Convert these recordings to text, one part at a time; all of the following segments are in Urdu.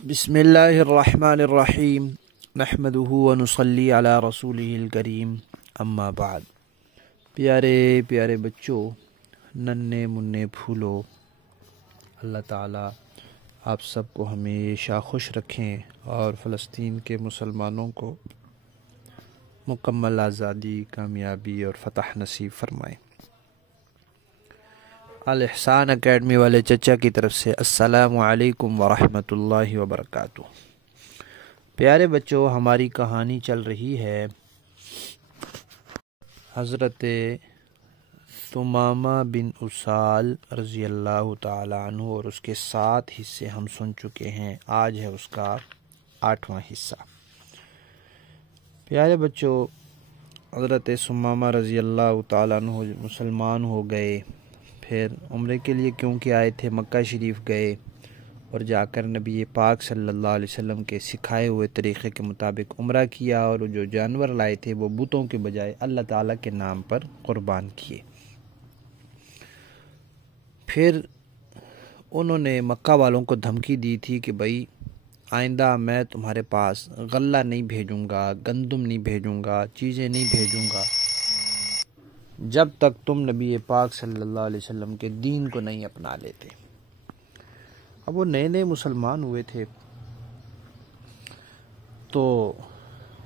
بسم اللہ الرحمن الرحیم نحمدہ ونصلی علی رسولہ الکریم اما بعد۔ پیارے پیارے بچوں، ننھے منھے پھولو، اللہ تعالیٰ آپ سب کو ہمیشہ خوش رکھیں اور فلسطین کے مسلمانوں کو مکمل آزادی، کامیابی اور فتح نصیب فرمائیں۔ الاحسان اکیڈمی والے چچا کی طرف سے السلام علیکم ورحمۃ اللہ وبرکاتہ۔ پیارے بچوں، ہماری کہانی چل رہی ہے حضرت ثمامہ بن اسال رضی اللہ تعالیٰ عنہ، اور اس کے 7 حصے ہم سن چکے ہیں۔ آج ہے اس کا 8واں حصہ۔ پیارے بچوں، حضرت ثمامہ رضی اللہ تعالیٰ عنہ مسلمان ہو گئے، پھر عمرے کے لیے کیونکہ آئے تھے مکہ شریف گئے اور جا کر نبی پاک صلی اللہ علیہ وسلم کے سکھائے ہوئے طریقے کے مطابق عمرہ کیا، اور جو جانور لائے تھے وہ بتوں کے بجائے اللہ تعالیٰ کے نام پر قربان کیے۔ پھر انہوں نے مکہ والوں کو دھمکی دی تھی کہ بھائی آئندہ میں تمہارے پاس غلہ نہیں بھیجوں گا، گندم نہیں بھیجوں گا، چیزیں نہیں بھیجوں گا جب تک تم نبی پاک صلی اللہ علیہ وسلم کے دین کو نہیں اپنا لیتے۔ اب وہ نئے نئے مسلمان ہوئے تھے تو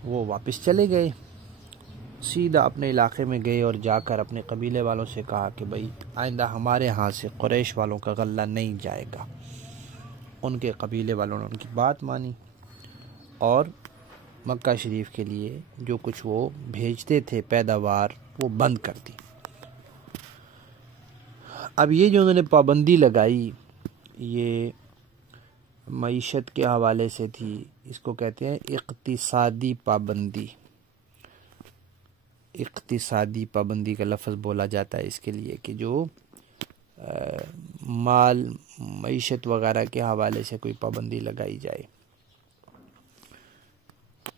وہ واپس چلے گئے، سیدھا اپنے علاقے میں گئے اور جا کر اپنے قبیلے والوں سے کہا کہ بھائی آئندہ ہمارے ہاں سے قریش والوں کا غلہ نہیں جائے گا۔ ان کے قبیلے والوں نے ان کی بات مانی اور مکہ شریف کے لیے جو کچھ وہ بھیجتے تھے پیداوار وہ بند کر دی۔ اب یہ جو انہوں نے پابندی لگائی یہ معیشت کے حوالے سے تھی، اس کو کہتے ہیں اقتصادی پابندی۔ اقتصادی پابندی کا لفظ بولا جاتا ہے اس کے لیے کہ جو مال معیشت وغیرہ کے حوالے سے کوئی پابندی لگائی جائے۔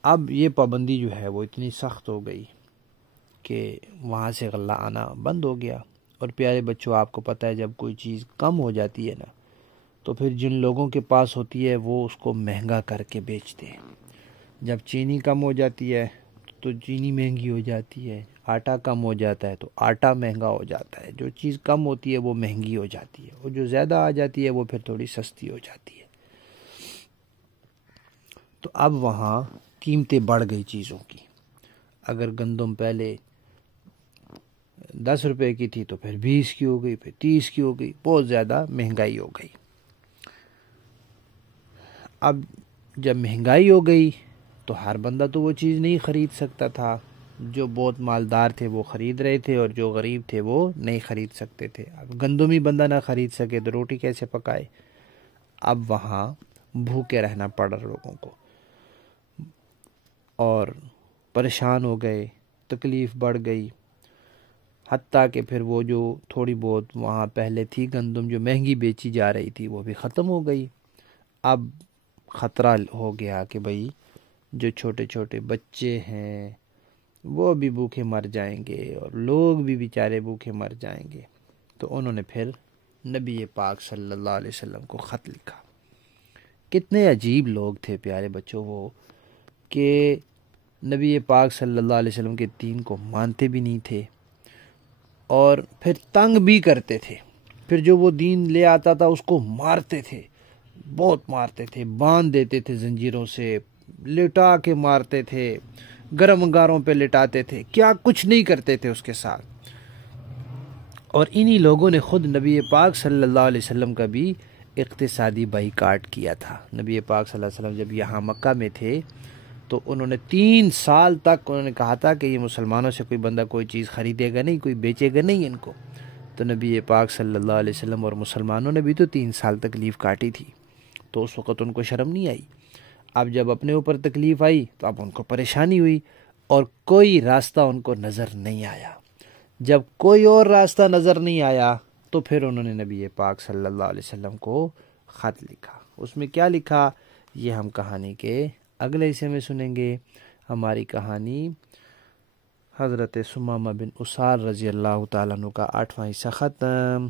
اب یہ پابندی جو ہے وہ اتنی سخت ہو گئی کہ وہاں سے غلہ آنا بند ہو گیا۔ اور پیارے بچوں، آپ کو پتہ ہے جب کوئی چیز کم ہو جاتی ہے نا تو پھر جن لوگوں کے پاس ہوتی ہے وہ اس کو مہنگا کر کے بیچتے ہیں۔ جب چینی کم ہو جاتی ہے تو چینی مہنگی ہو جاتی ہے، آٹا کم ہو جاتا ہے تو آٹا مہنگا ہو جاتا ہے۔ جو چیز کم ہوتی ہے وہ مہنگی ہو جاتی ہے، اور جو زیادہ آ جاتی ہے وہ پھر تھوڑی سستی ہو جاتی ہے۔ تو اب وہاں قیمتیں بڑھ گئی چیزوں کی۔ اگر گندم پہلے 10 روپے کی تھی تو پھر 20 کی ہو گئی، پھر 30 کی ہو گئی، بہت زیادہ مہنگائی ہو گئی۔ اب جب مہنگائی ہو گئی تو ہر بندہ تو وہ چیز نہیں خرید سکتا تھا۔ جو بہت مالدار تھے وہ خرید رہے تھے اور جو غریب تھے وہ نہیں خرید سکتے تھے۔ اب گندم ہی بندہ نہ خرید سکے تو روٹی کیسے پکائے؟ اب وہاں بھوکے رہنا پڑا لوگوں کو اور پریشان ہو گئے، تکلیف بڑھ گئی، حتیٰ کہ پھر وہ جو تھوڑی بہت وہاں پہلے تھی گندم جو مہنگی بیچی جا رہی تھی وہ بھی ختم ہو گئی۔ اب خطرہ ہو گیا کہ بھئی جو چھوٹے چھوٹے بچے ہیں وہ بھی بھوکے مر جائیں گے اور لوگ بھی بیچارے بھوکے مر جائیں گے۔ تو انہوں نے پھر نبی پاک صلی اللہ علیہ وسلم کو خط لکھا۔ کتنے عجیب لوگ تھے پیارے بچوں وہ، کہ نبی پاک صلی اللہ علیہ وسلم کے دین کو مانتے بھی نہیں تھے اور پھر تنگ بھی کرتے تھے۔ پھر جو وہ دین لے آتا تھا اس کو مارتے تھے، بہت مارتے تھے، باندھ دیتے تھے زنجیروں سے، لٹا کے مارتے تھے، گرم انگاروں پہ لٹاتے تھے، کیا کچھ نہیں کرتے تھے اس کے ساتھ۔ اور انہی لوگوں نے خود نبی پاک صلی اللہ علیہ وسلم کا بھی اقتصادی بائیکاٹ کیا تھا۔ نبی پاک صلی اللہ علیہ وسلم جب یہاں مکہ میں تھے تو انہوں نے 3 سال تک انہوں نے کہا تھا کہ یہ مسلمانوں سے کوئی بندہ کوئی چیز خریدے گا نہیں، کوئی بیچے گا نہیں ان کو۔ تو نبی پاک صلی اللہ علیہ وسلم اور مسلمانوں نے بھی تو 3 سال تکلیف کاٹی تھی، تو اس وقت ان کو شرم نہیں آئی۔ اب جب اپنے اوپر تکلیف آئی تو اب ان کو پریشانی ہوئی اور کوئی راستہ ان کو نظر نہیں آیا۔ جب کوئی اور راستہ نظر نہیں آیا تو پھر انہوں نے نبی پاک صلی اللہ علیہ وسلم کو خط لکھا۔ اس میں کیا لکھا یہ ہم کہانی کے اگلے حصے میں سنیں گے۔ ہماری کہانی حضرت ثمامہ بن اسال رضی اللہ تعالیٰ عنہ کا 8واں حصہ ختم۔